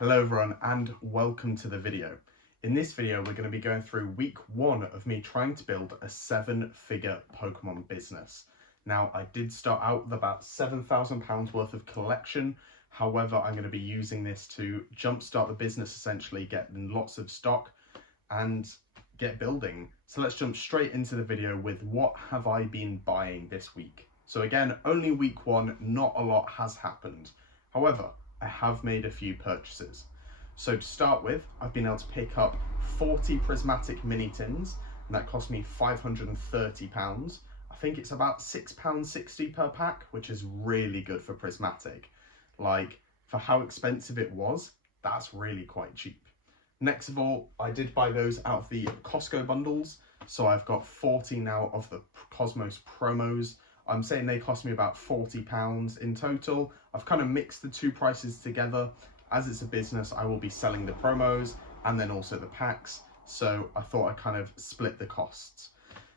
Hello everyone and welcome to the video. In this video we're going to be going through week 1 of me trying to build a 7-figure Pokemon business. Now I did start out with about £7,000 worth of collection, however I'm going to be using this to jumpstart the business, essentially get in lots of stock and get building. So let's jump straight into the video with what have I been buying this week. So again, only week 1, not a lot has happened. However, I have made a few purchases. So to start with, I've been able to pick up 40 prismatic mini tins, and that cost me £530. I think it's about £6.60 per pack, which is really good for prismatic. Like, for how expensive it was, that's really quite cheap. Next of all, I did buy those out of the Costco bundles. So I've got 40 now of the Cosmos promos. I'm saying they cost me about £40 in total. I've kind of mixed the two prices together. As it's a business, I will be selling the promos and then also the packs. So I thought I'd kind of split the costs.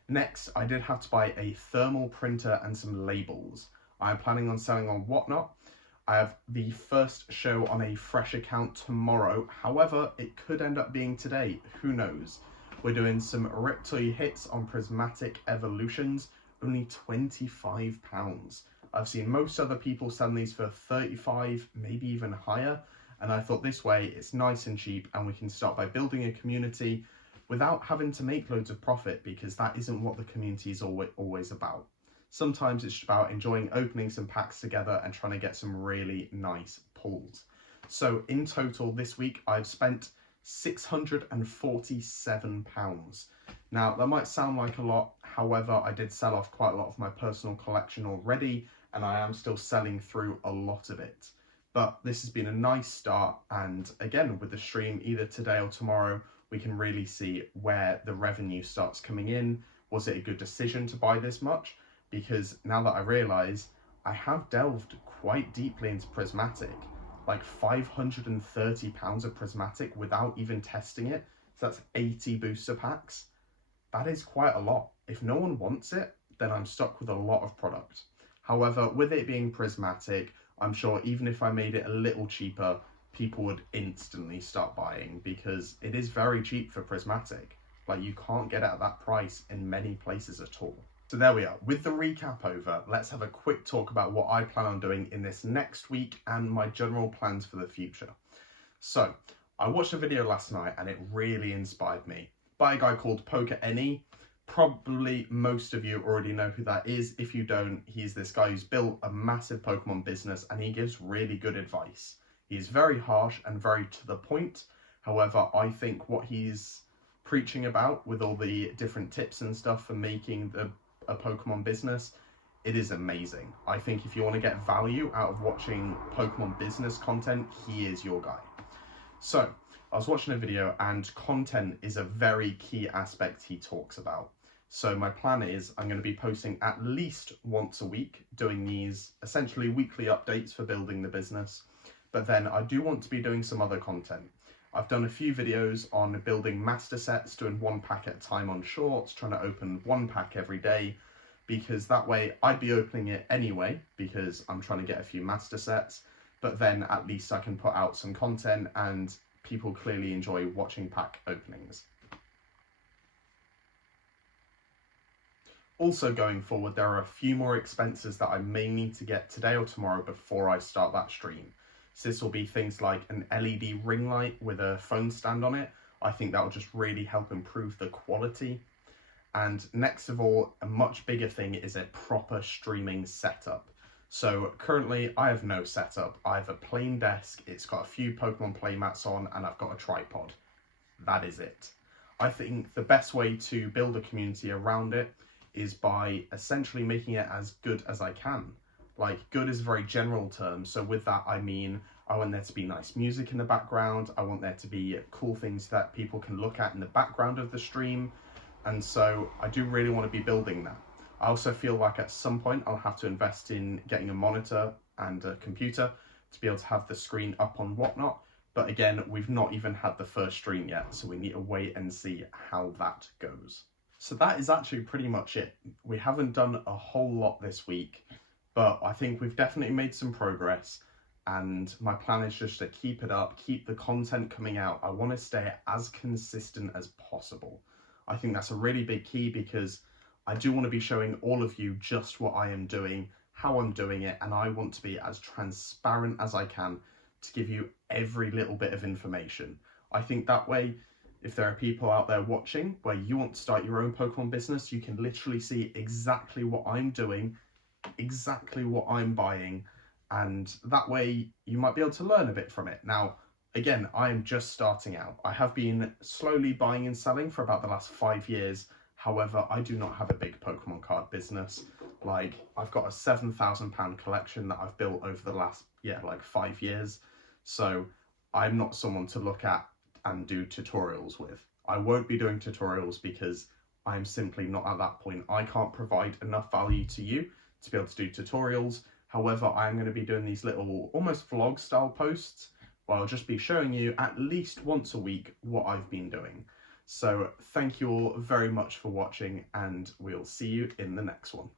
Next, I did have to buy a thermal printer and some labels. I'm planning on selling on Whatnot. I have the first show on a fresh account tomorrow. However, it could end up being today. Who knows? We're doing some Riptoy hits on prismatic evolutions. Only £25. I've seen most other people selling these for 35, maybe even higher, and I thought this way it's nice and cheap and we can start by building a community without having to make loads of profit, because that isn't what the community is always about. Sometimes it's just about enjoying opening some packs together and trying to get some really nice pulls. So in total this week I've spent £647. Now that might sound like a lot, however I did sell off quite a lot of my personal collection already and I am still selling through a lot of it. But this has been a nice start, and again with the stream either today or tomorrow we can really see where the revenue starts coming in. Was it a good decision to buy this much? Because now that I realise I have delved quite deeply into prismatic, like £530 of prismatic without even testing it. So that's 80 booster packs. That is quite a lot. If no one wants it, then I'm stuck with a lot of product. However, with it being prismatic, I'm sure even if I made it a little cheaper, people would instantly start buying, because it is very cheap for prismatic. Like, you can't get it at that price in many places at all. So there we are. With the recap over, let's have a quick talk about what I plan on doing in this next week and my general plans for the future. So I watched a video last night and it really inspired me, by a guy called Pokémon. Probably most of you already know who that is. If you don't, he's this guy who's built a massive Pokemon business and he gives really good advice. He's very harsh and very to the point. However, I think what he's preaching about with all the different tips and stuff for making a Pokemon business, it is amazing. I think if you want to get value out of watching Pokemon business content, he is your guy. So I was watching a video and content is a very key aspect he talks about. So my plan is I'm going to be posting at least once a week, doing these essentially weekly updates for building the business. But then I do want to be doing some other content. I've done a few videos on building master sets, doing 1 pack at a time on shorts, trying to open 1 pack every day, because that way I'd be opening it anyway, because I'm trying to get a few master sets, but then at least I can put out some content and people clearly enjoy watching pack openings. Also going forward, there are a few more expenses that I may need to get today or tomorrow before I start that stream. So this will be things like an LED ring light with a phone stand on it. I think that will just really help improve the quality. And next of all, a much bigger thing is a proper streaming setup. So currently I have no setup. I have a plain desk, it's got a few Pokemon playmats on, and I've got a tripod. That is it. I think the best way to build a community around it is by essentially making it as good as I can. Like, good is a very general term, so with that I mean I want there to be nice music in the background, I want there to be cool things that people can look at in the background of the stream, and so I do really want to be building that. I also feel like at some point I'll have to invest in getting a monitor and a computer to be able to have the screen up on Whatnot, but again, we've not even had the first stream yet, so we need to wait and see how that goes. So that is actually pretty much it. We haven't done a whole lot this week, but I think we've definitely made some progress, and my plan is just to keep it up, keep the content coming out. I want to stay as consistent as possible. I think that's a really big key, because I do want to be showing all of you just what I am doing, how I'm doing it, and I want to be as transparent as I can to give you every little bit of information. I think that way, if there are people out there watching where you want to start your own Pokemon business, you can literally see exactly what I'm doing, exactly what I'm buying, and that way you might be able to learn a bit from it. Now, again, I'm just starting out. I have been slowly buying and selling for about the last 5 years. However, I do not have a big Pokemon card business. Like, I've got a £7,000 collection that I've built over the last, like 5 years. So I'm not someone to look at and do tutorials with. I won't be doing tutorials because I'm simply not at that point. I can't provide enough value to you to be able to do tutorials. However, I'm going to be doing these little almost vlog style posts where I'll just be showing you at least once a week what I've been doing. So thank you all very much for watching, and we'll see you in the next one.